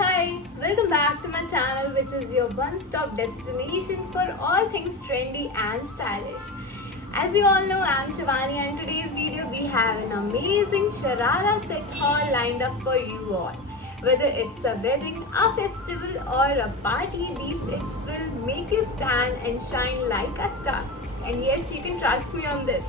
Hi, welcome back to my channel, which is your one-stop destination for all things trendy and stylish. As you all know, I'm Shivani, and in today's video we have an amazing Sharara set haul lined up for you all. Whether it's a wedding, a festival or a party, these sets will make you stand and shine like a star. And yes, you can trust me on this.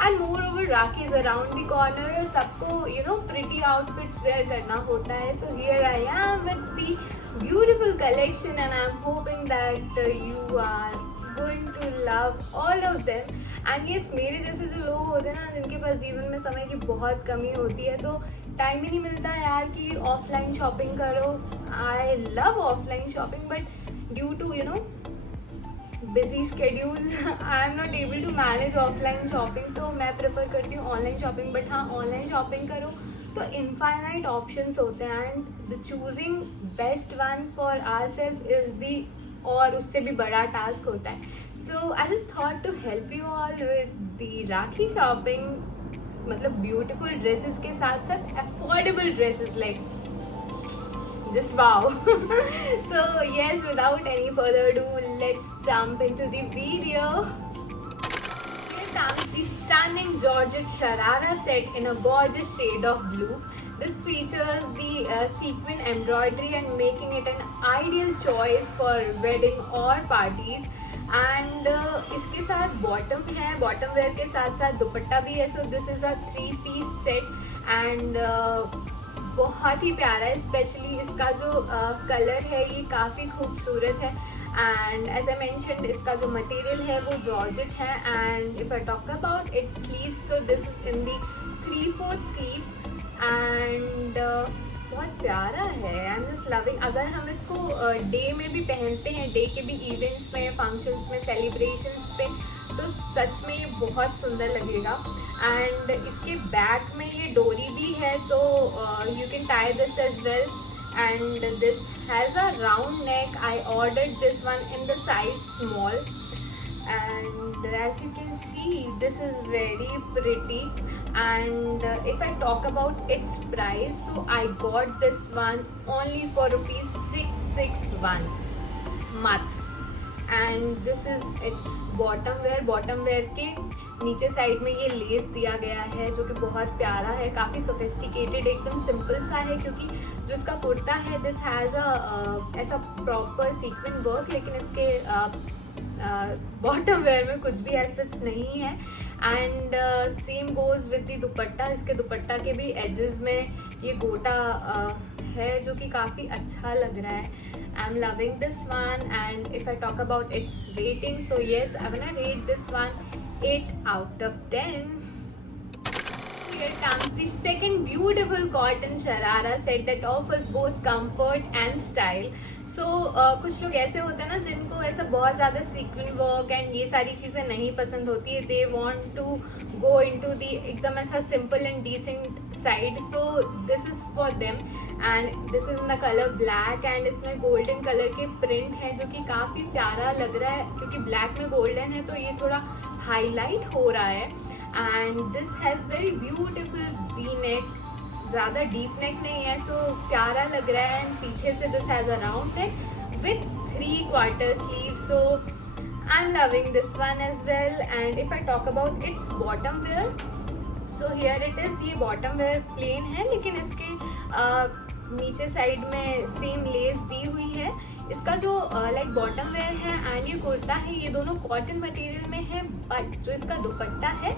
And moreover, Rakhi is around the corner. सबको pretty outfits wear करना होता है. So here I am with the beautiful collection, and I'm hoping that you are going to love all of them. And yes, मेरे जैसे जो लोग होते हैं ना, जिनके पास जीवन में समय की बहुत कमी होती है, तो टाइम ही नहीं मिलता यार कि ऑफलाइन शॉपिंग करो. I love offline shopping, but due to busy schedule I am not able to manage offline shopping. तो मैं प्रेफर करती हूँ ऑनलाइन शॉपिंग. बट हाँ, ऑनलाइन शॉपिंग करो तो इनफाइनाइट ऑप्शंस होते हैं, and the choosing best one for our self is the, और उससे भी बड़ा टास्क होता है. So I just thought to help you all with the Rakhi shopping. मतलब ब्यूटीफुल ड्रेसेस के साथ साथ affordable dresses, like just wow. So yes, without any further ado, let's jump into the video. Here comes the stunning Georgette Sharara set in a gorgeous shade of blue. This features the sequin embroidery and making it an ideal choice for wedding or parties. And इसके साथ bottom है, bottom wear के साथ साथ दुपट्टा भी है. सो this is a 3-piece set and बहुत ही प्यारा है. स्पेशली इसका जो कलर है ये काफ़ी खूबसूरत है. एंड एज आई मेंशन्ड, इसका जो मटेरियल है वो जॉर्जेट है. And if I talk about its sleeves, तो this is in the 3/4 sleeves. And बहुत प्यारा है. I am just loving. अगर हम इसको डे में भी पहनते हैं, डे के भी इवेंट्स में, फंक्शंस में, सेलिब्रेशंस पे, तो सच में ये बहुत सुंदर लगेगा. एंड इसके बैक में ये डोरी भी है, तो you can tie this as well. And this has a round neck. I ordered this one in the size small, and as you can see, this is very pretty. And if I talk about its price, so I got this one only for rupees 661 mat. And this is its bottom wear. Bottom wear के नीचे side में ये less दिया गया है, जो कि बहुत प्यारा है. काफ़ी सोफिस्टिकेटेड, एकदम सिंपल सा है, क्योंकि जो इसका कुर्ता है दिस हैज़ अ ऐसा प्रॉपर सीक्वेंस वर्क, लेकिन इसके बॉटम वेयर में कुछ भी ऐसा सच नहीं है. And same goes with the दुपट्टा. इसके दुपट्टा के भी एजेस में ये गोटा है, जो कि काफ़ी अच्छा लग रहा है. I am loving this one. And if I talk about its rating, so yes, I want to rate this one 8 out of 10. Here comes the second beautiful cotton Sharara set that offers both comfort and style. So कुछ लोग ऐसे होते हैं ना, जिनको ऐसा बहुत ज़्यादा सीक्वेंस वर्क एंड ये सारी चीज़ें नहीं पसंद होती है. They want to go into the एकदम ऐसा simple and decent side. So this is for them. And this is in the colour black. And इसमें गोल्डन कलर के प्रिंट है, जो कि काफ़ी प्यारा लग रहा है, क्योंकि ब्लैक में गोल्डन है तो ये थोड़ा हाईलाइट हो रहा है. And this has very beautiful V neck. ज़्यादा डीप नेक नहीं है, सो प्यारा लग रहा है. एंड पीछे से this has a round neck with 3/4 sleeve. So I am loving this one as well. And if I talk about its bottom wear, so here it is. ये बॉटम वेयर प्लेन है, लेकिन इसके नीचे side में same less दी हुई है. इसका जो लाइक बॉटम वेयर है एंड ये कुर्ता है, ये दोनों कॉटन मटेरियल में है. बट जो इसका दुपट्टा है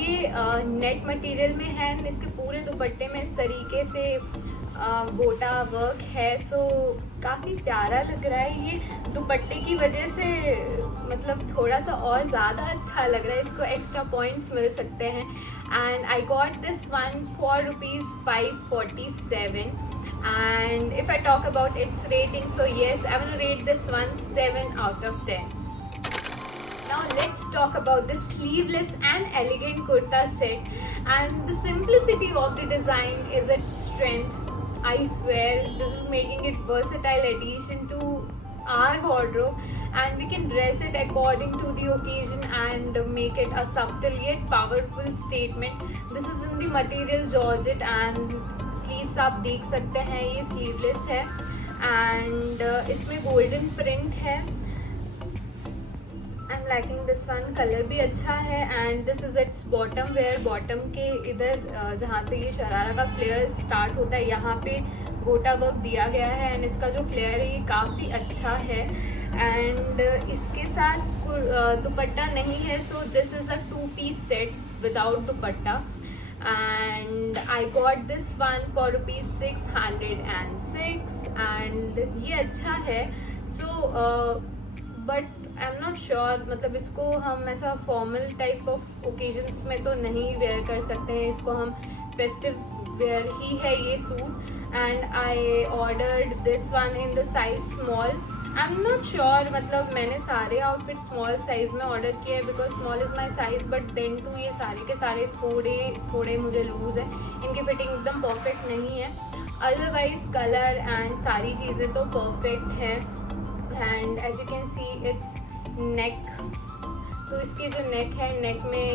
ये नेट मटेरियल में है. एंड इसके पूरे दुपट्टे में इस तरीके से गोटा वर्क है. सो काफ़ी प्यारा लग रहा है. ये दुपट्टे की वजह से मतलब थोड़ा सा और ज़्यादा अच्छा लग रहा है. इसको एक्स्ट्रा पॉइंट्स मिल सकते हैं. And I got this one for rupees 547. And if I talk about its rating, so yes, I will rate this one 7 out of 10. Now let's talk about the sleeveless and elegant kurta set. And the simplicity of the design is its strength. I swear this is making it versatile addition to our wardrobe, and we can dress it according to the occasion and make it a subtle yet powerful statement. This is in the material Georgette, and sleeves आप देख सकते हैं, ये sleeveless है and इसमें golden print है। I am liking this one, colour भी अच्छा है and this is it's bottom where. Bottom के इधर जहाँ से ये शरारा का फ्लेयर स्टार्ट होता है यहाँ पे गोटा वर्क दिया गया है एंड इसका जो फ्लेयर है ये काफ़ी अच्छा है एंड इसके साथ दुपट्टा नहीं है, सो this is a 2-piece set without dupatta and I got this one for ₹606 and ये अच्छा है। So but I am not sure, मतलब इसको हम ऐसा फॉर्मल टाइप ऑफ ओकेजन्स में तो नहीं वेयर कर सकते हैं, इसको हम फेस्टिव वेयर ही है ये suit and I ordered this one in the size small. I am not sure, मतलब मैंने सारे आउटफिट स्मॉल साइज में ऑर्डर किए हैं because small is my size, but then too ये सारे के सारे थोड़े मुझे लूज है, इनकी फिटिंग एकदम परफेक्ट नहीं है। अदरवाइज कलर एंड सारी चीज़ें तो परफेक्ट है and as you can see its neck, तो इसके जो नेक है, नेक में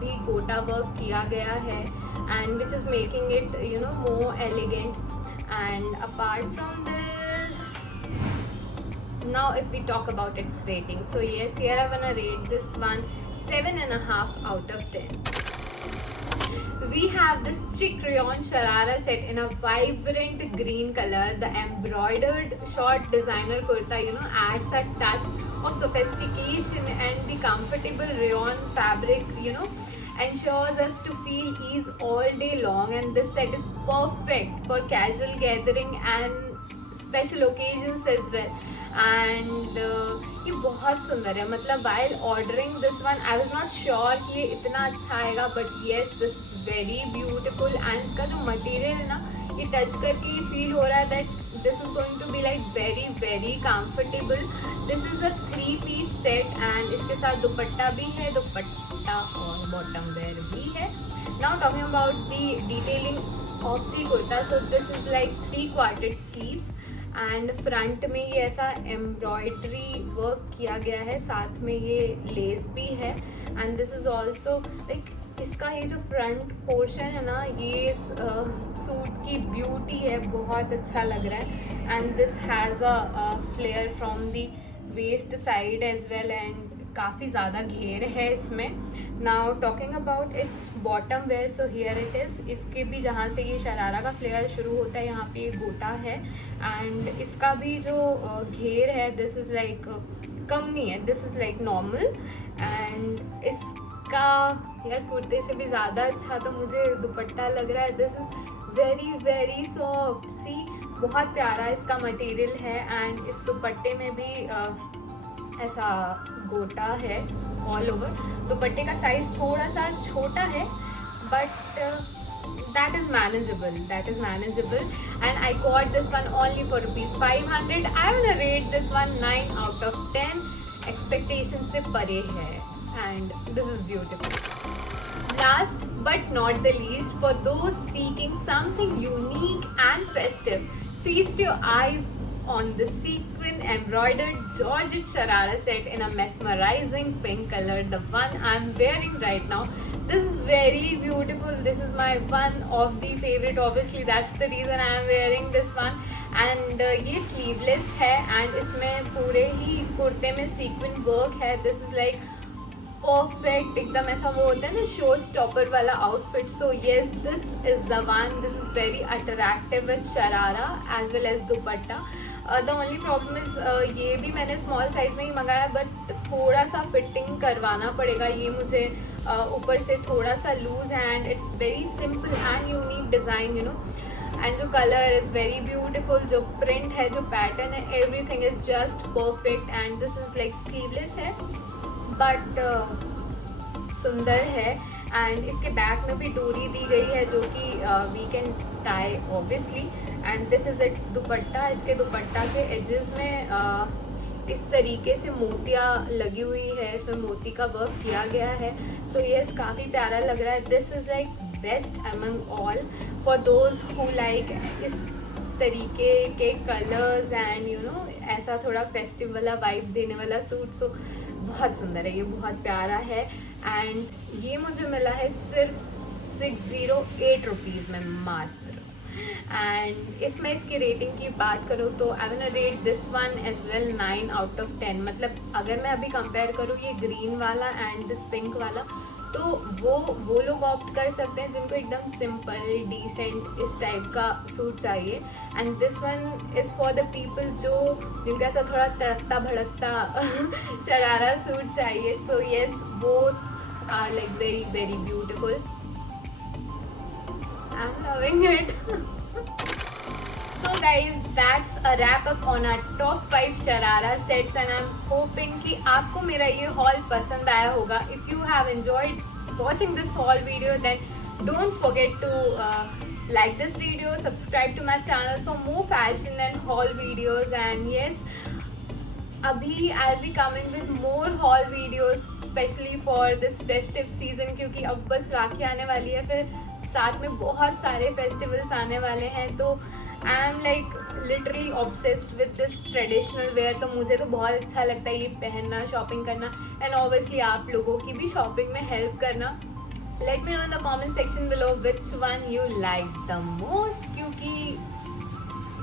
भी गोटा वर्क किया गया है and which is making it you know more elegant. And apart from this, now if we talk about its rating, so yes, here I'm gonna rate this one 7.5 out of 10. We have this chic rayon sharara set in a vibrant green color. The embroidered short designer kurta adds a touch of sophistication and the comfortable rayon fabric ensures us to feel ease all day long, and this set is perfect for casual gathering and special occasions as well. And ये बहुत सुंदर है, मतलब while ordering this one I was not sure कि ये इतना अच्छा आएगा, but yes this is very beautiful and इसका जो मटेरियल है ना, ये टच करके ये फील हो रहा है that this is going to be like very very comfortable. This is a 3-piece set and इसके साथ दुपट्टा भी है, दुपट्टा और बॉटम वेयर भी है। Now talking about the detailing of the kurta, so this is like 3/4 sleeves and front में ये ऐसा एम्ब्रॉयडरी वर्क किया गया है, साथ में ये लेस भी है and this is also like इसका ये जो फ्रंट पोर्शन है ना, ये सूट की ब्यूटी है, बहुत अच्छा लग रहा है and this has a flare from the west side as well and काफ़ी ज़्यादा घेर है इसमें। Now talking about its bottom wear, so here it is. इसके भी जहाँ से ये शरारा का फ्लेयर शुरू होता है यहाँ पे ये गोटा है एंड इसका भी जो घेर है दिस इज़ लाइक कम नहीं है, this is like normal and इसका यार कुर्ते से भी ज़्यादा अच्छा तो मुझे दुपट्टा लग रहा है। This is very very soft, see बहुत प्यारा इसका मटेरियल है एंड इस दुपट्टे में भी ऐसा गोटा है ऑल ओवर। दुपट्टे का साइज थोड़ा सा छोटा है but that is manageable and I got this one only for ₹500. I will rate this one 9 out of 10. Expectation से परे है and this is beautiful. Last but not the least, for those seeking something unique and festive, feast your eyes on the sequin embroidered Georgette Sharara set in a mesmerizing pink color, the one I'm wearing right now. This is very beautiful. This is my one of the favorite. Obviously, that's the reason I am wearing this one. And ये sleeveless है and इसमें पूरे ही कुर्ते में sequin work है. This is like perfect, एकदम ऐसा वो होता है ना शो स्टॉपर वाला outfit. So yes, this is the one. This is very attractive with sharara as well as dupatta. The only problem is ये भी मैंने स्मॉल साइज में ही मंगाया बट थोड़ा सा फिटिंग करवाना पड़ेगा. ये मुझे ऊपर से थोड़ा सा लूज है and it's very simple and unique design you know. And जो कलर इज़ वेरी ब्यूटिफुल, जो प्रिंट है, जो पैटर्न है, everything is just perfect. And this is like sleeveless है बट सुंदर है. एंड इसके बैक में भी डोरी दी गई है जो कि we can tie obviously. And this is its dupatta. इसके दुपट्टा के एजेस में इस तरीके से मोतियाँ लगी हुई है, इसमें मोती का वर्क किया गया है. सो यस, काफ़ी प्यारा लग रहा है. This is like best among all for those who like इस तरीके के कलर्स एंड यू नो ऐसा थोड़ा फेस्टिव वाला वाइब देने वाला सूट. सो बहुत सुंदर है, ये बहुत प्यारा है. एंड ये मुझे मिला है सिर्फ 608 रुपीज़ में मात्र. एंड इफ मैं इसकी रेटिंग की बात करूँ तो I will rate this one as well 9 out of 10। मतलब अगर मैं अभी कंपेयर करूँ ये ग्रीन वाला एंड दिस पिंक वाला, तो वो लोग ऑप्ट कर सकते हैं जिनको एकदम सिंपल डिसेंट इस टाइप का सूट चाहिए। And this one is for the people जिनका ऐसा थोड़ा तड़कता भड़कता शरारा सूट चाहिए। So yes, both are like very very beautiful. I am loving it. So guys, that's a wrap up on our top 5 sharara sets and I'm hoping कि आपको मेरा ये haul पसंद आया होगा। If you have enjoyed watching this haul video, then don't forget to like this video, subscribe to my channel for more fashion and haul videos, and yes, अभी I'll be coming with more haul videos especially for this festive season, क्योंकि अब बस राखी आने वाली है, फिर साथ में बहुत सारे फेस्टिवल्स आने वाले हैं। तो I am like literally obsessed with this traditional wear. तो मुझे तो बहुत अच्छा लगता है ये पहनना, शॉपिंग करना, एंड ऑब्वियसली आप लोगों की भी शॉपिंग में हेल्प करना। Let me know in the comment section below which one you like the most, क्योंकि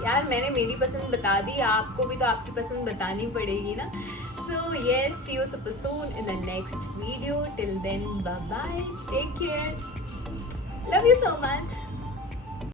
यार मैंने मेरी पसंद बता दी, आपको भी तो आपकी पसंद बतानी पड़ेगी ना। So yes, see you super soon in the next video. Till then, bye bye, take care, love you so much.